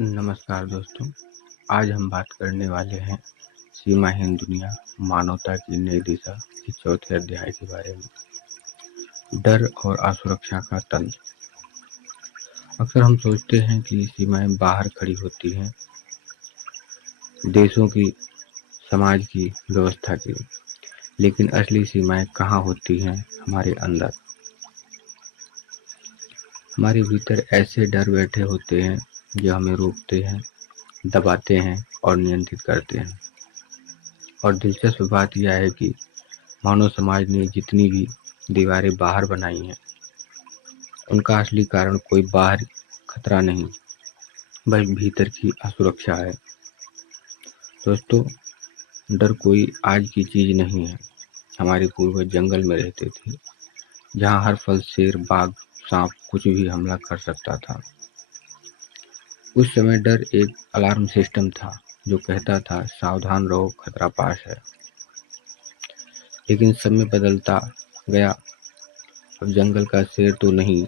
नमस्कार दोस्तों, आज हम बात करने वाले हैं सीमाहीन दुनिया, मानवता की नई दिशा के चौथे अध्याय के बारे में। डर और असुरक्षा का तंत्र। अक्सर हम सोचते हैं कि सीमाएं बाहर खड़ी होती हैं, देशों की, समाज की, व्यवस्था की, लेकिन असली सीमाएं कहाँ होती हैं? हमारे अंदर। हमारे भीतर ऐसे डर बैठे होते हैं जो हमें रोकते हैं, दबाते हैं और नियंत्रित करते हैं। और दिलचस्प बात यह है कि मानव समाज ने जितनी भी दीवारें बाहर बनाई हैं, उनका असली कारण कोई बाहर खतरा नहीं, बल्कि भीतर की असुरक्षा है। दोस्तों, डर कोई आज की चीज नहीं है। हमारे पूर्वज जंगल में रहते थे, जहाँ हर फल, शेर, बाघ, सांप कुछ भी हमला कर सकता था। उस समय डर एक अलार्म सिस्टम था जो कहता था, सावधान रहो, खतरा पास है। लेकिन समय बदलता गया। अब जंगल का शेर तो नहीं,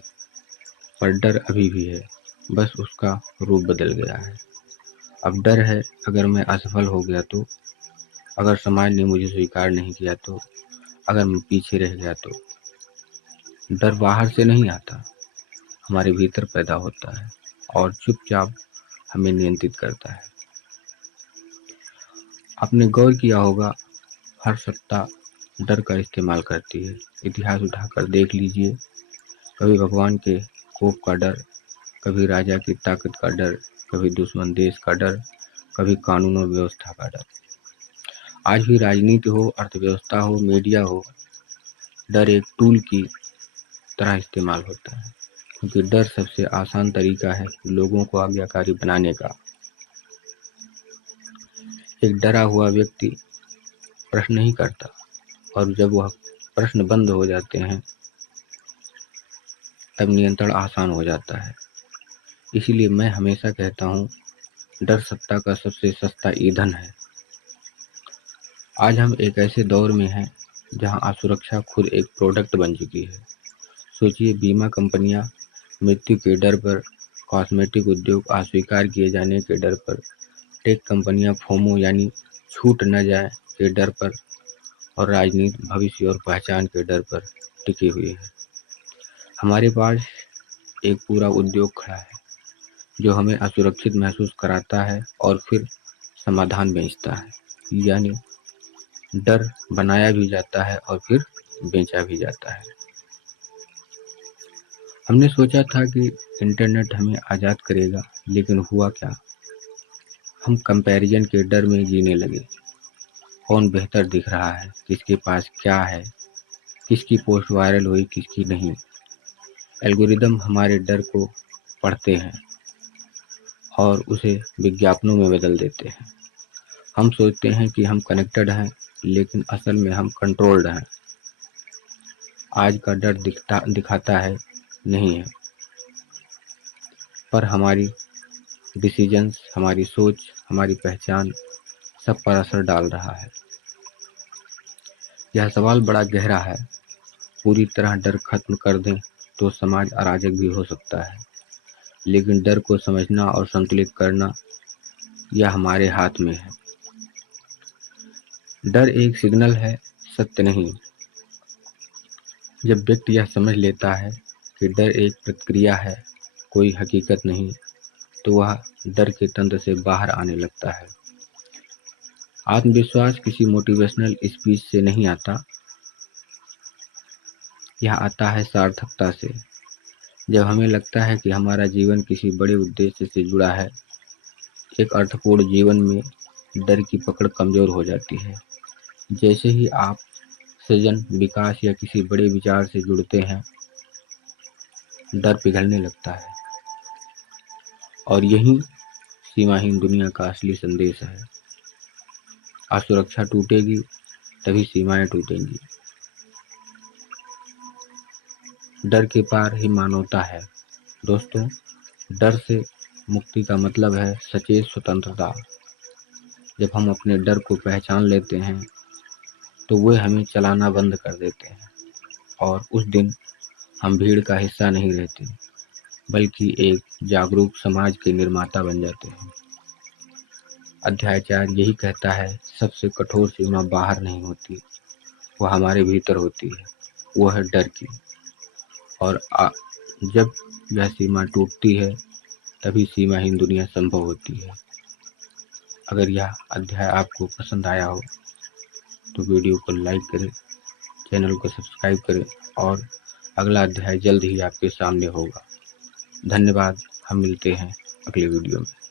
पर डर अभी भी है, बस उसका रूप बदल गया है। अब डर है, अगर मैं असफल हो गया तो, अगर समाज ने मुझे स्वीकार नहीं किया तो, अगर मैं पीछे रह गया तो। डर बाहर से नहीं आता, हमारे भीतर पैदा होता है और चुपचाप हमें नियंत्रित करता है। आपने गौर किया होगा, हर सत्ता डर का इस्तेमाल करती है। इतिहास उठाकर देख लीजिए, कभी भगवान के कोप का डर, कभी राजा की ताकत का डर, कभी दुश्मन देश का डर, कभी कानून और व्यवस्था का डर। आज भी राजनीति हो, अर्थव्यवस्था हो, मीडिया हो, डर एक टूल की तरह इस्तेमाल होता है, क्योंकि डर सबसे आसान तरीका है लोगों को आज्ञाकारी बनाने का। एक डरा हुआ व्यक्ति प्रश्न नहीं करता, और जब वह प्रश्न बंद हो जाते हैं, तब नियंत्रण आसान हो जाता है। इसीलिए मैं हमेशा कहता हूँ, डर सत्ता का सबसे सस्ता ईंधन है। आज हम एक ऐसे दौर में हैं जहां असुरक्षा खुद एक प्रोडक्ट बन चुकी है। सोचिए, बीमा कंपनियां मृत्यु के डर पर, कॉस्मेटिक उद्योग अस्वीकार किए जाने के डर पर, टेक कंपनियां फोमो यानी छूट न जाए के डर पर, और राजनीति भविष्य और पहचान के डर पर टिकी हुई है। हमारे पास एक पूरा उद्योग खड़ा है जो हमें असुरक्षित महसूस कराता है और फिर समाधान बेचता है, यानी डर बनाया भी जाता है और फिर बेचा भी जाता है। हमने सोचा था कि इंटरनेट हमें आज़ाद करेगा, लेकिन हुआ क्या? हम कंपैरिजन के डर में जीने लगे। कौन बेहतर दिख रहा है, किसके पास क्या है, किसकी पोस्ट वायरल हुई, किसकी नहीं। एल्गोरिदम हमारे डर को पढ़ते हैं और उसे विज्ञापनों में बदल देते हैं। हम सोचते हैं कि हम कनेक्टेड हैं, लेकिन असल में हम कंट्रोल्ड हैं। आज का डर दिखाता है नहीं है, पर हमारी डिसीजंस, हमारी सोच, हमारी पहचान, सब पर असर डाल रहा है। यह सवाल बड़ा गहरा है। पूरी तरह डर खत्म कर दें तो समाज अराजक भी हो सकता है, लेकिन डर को समझना और संतुलित करना, यह हमारे हाथ में है। डर एक सिग्नल है, सत्य नहीं। जब व्यक्ति यह समझ लेता है कि डर एक प्रतिक्रिया है, कोई हकीकत नहीं, तो वह डर के तंत्र से बाहर आने लगता है। आत्मविश्वास किसी मोटिवेशनल स्पीच से नहीं आता, यह आता है सार्थकता से। जब हमें लगता है कि हमारा जीवन किसी बड़े उद्देश्य से जुड़ा है, एक अर्थपूर्ण जीवन में डर की पकड़ कमजोर हो जाती है। जैसे ही आप सृजन, विकास या किसी बड़े विचार से जुड़ते हैं, डर पिघलने लगता है। और यही सीमाहीन दुनिया का असली संदेश है। असुरक्षा टूटेगी, तभी सीमाएं टूटेंगी। डर के पार ही मानवता है। दोस्तों, डर से मुक्ति का मतलब है सचेत स्वतंत्रता। जब हम अपने डर को पहचान लेते हैं, तो वे हमें चलाना बंद कर देते हैं, और उस दिन हम भीड़ का हिस्सा नहीं रहते, बल्कि एक जागरूक समाज के निर्माता बन जाते हैं। अध्याय 4 यही कहता है, सबसे कठोर सीमा बाहर नहीं होती, वो हमारे भीतर होती है, वो है डर की। और जब यह सीमा टूटती है तभी सीमाहीन दुनिया संभव होती है। अगर यह अध्याय आपको पसंद आया हो तो वीडियो को लाइक करें, चैनल को सब्सक्राइब करें और अगला अध्याय जल्द ही आपके सामने होगा। धन्यवाद। हम मिलते हैं अगले वीडियो में।